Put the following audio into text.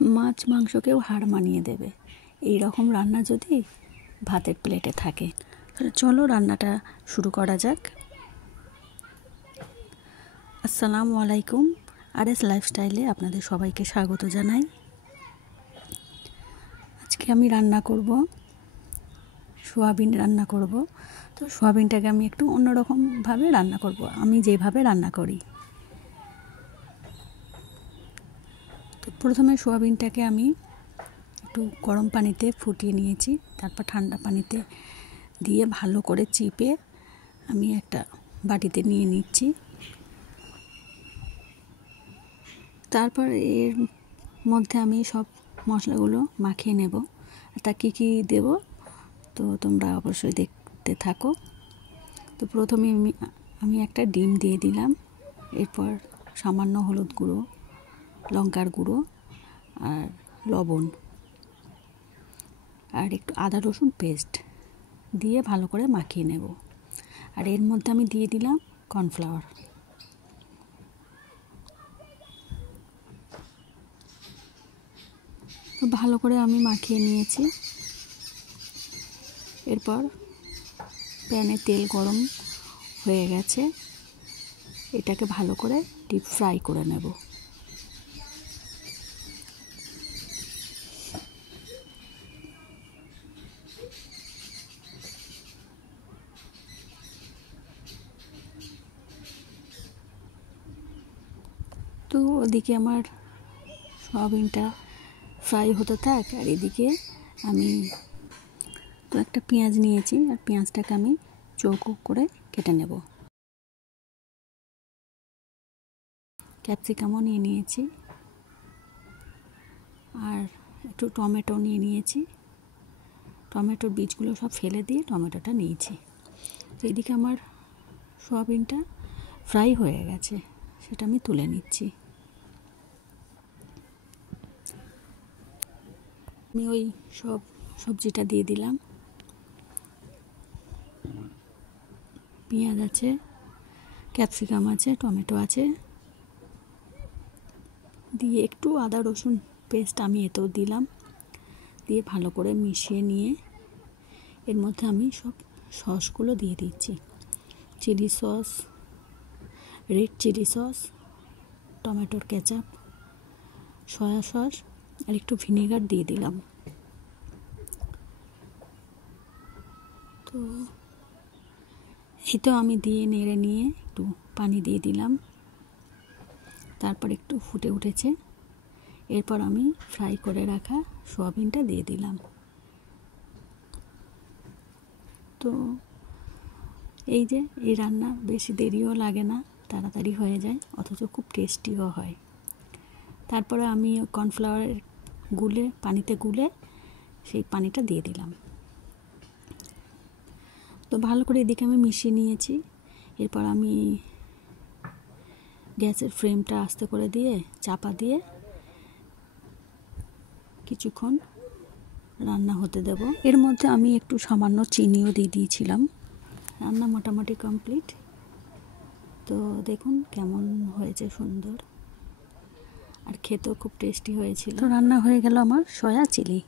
মাছ মাংসকেও হার মানিয়ে দেবে এই রকম রান্না যদি ভাতের প্লেটে থাকে। তাহলে চলো রান্নাটা শুরু করা যাক। আসসালামু আলাইকুম, আরএস লাইফস্টাইলে আপনাদের সবাইকে স্বাগত জানাই। আজকে আমি রান্না করব সোয়াবিন রান্না করব। তো সোয়াবিনটাকে আমি একটু অন্যরকমভাবে রান্না করব, আমি যেভাবে রান্না করি। তো প্রথমে সোয়াবিনটাকে আমি একটু গরম পানিতে ফুটিয়ে নিয়েছি, তারপর ঠান্ডা পানিতে দিয়ে ভালো করে চিপে আমি একটা বাটিতে নিয়ে নিচ্ছি। তারপর এর মধ্যে আমি সব মশলাগুলো মাখিয়ে নেব। তা কী কী দেব তো তোমরা অবশ্যই দেখতে থাকো। তো প্রথমে আমি একটা ডিম দিয়ে দিলাম, এরপর সামান্য হলুদ গুঁড়ো, লঙ্কার গুঁড়ো আর লবণ আর একটু আদা রসুন পেস্ট দিয়ে ভালো করে মাখিয়ে নেব। আর এর মধ্যে আমি দিয়ে দিলাম কর্নফ্লাওয়ার। তো ভালো করে আমি মাখিয়ে নিয়েছি। এরপর প্যানে তেল গরম হয়ে গেছে, এটাকে ভালো করে ডিপ ফ্রাই করে নেব। তো ওদিকে আমার সয়াবিনটা ফ্রাই হতে থাক, আর এদিকে আমি তো একটা পেঁয়াজ নিয়েছি, আর পেঁয়াজটাকে আমি চৌকো করে কেটে নেব। ক্যাপসিকামও নিয়ে নিয়েছি আর একটু টমেটো নিয়ে নিয়েছি। টমেটোর বীজগুলো সব ফেলে দিয়ে টমেটোটা নিয়েছি। তো এদিকে আমার সয়াবিনটা ফ্রাই হয়ে গেছে, সেটা আমি তুলে নিচ্ছি। আমি ওই সব সবজিটা দিয়ে দিলাম। পেঁয়াজ আছে, ক্যাপসিকাম আছে, টমেটো আছে, দিয়ে একটু আদা রসুন পেস্ট আমি এতেও দিলাম। দিয়ে ভালো করে মিশিয়ে নিয়ে এর মধ্যে আমি সব সসগুলো দিয়ে দিচ্ছি। Chilli sauce, red chilli sauce, টমেটোর কেচাপ, সয়া সস আর একটু ভিনেগার দিয়ে দিলাম। তো এই তো আমি দিয়ে নেড়ে নিয়ে একটু পানি দিয়ে দিলাম। তারপর একটু ফুটে উঠেছে, এরপর আমি ফ্রাই করে রাখা সোয়াবিনটা দিয়ে দিলাম। তো এই যে এই রান্না বেশি দেরিও লাগে না, তাড়াতাড়ি হয়ে যায়, অথচ খুব টেস্টিও হয়। তারপরে আমি কর্নফ্লাওয়ার পানিতে গুলে সেই পানিটা দিয়ে দিলাম। তো ভালো করে এদিকে আমি মিশিয়ে নিয়েছি। এরপর আমি গ্যাসের ফ্লেমটা আস্তে করে দিয়ে চাপা দিয়ে কিছুক্ষণ রান্না হতে দেব। এর মধ্যে আমি একটু সামান্য চিনিও দিয়ে দিয়েছিলাম। রান্না মোটামুটি কমপ্লিট। তো দেখুন কেমন হয়েছে, সুন্দর, আর খেতেও খুব টেস্টি হয়েছিল। তো রান্না হয়ে গেল আমার সয়া চিলি।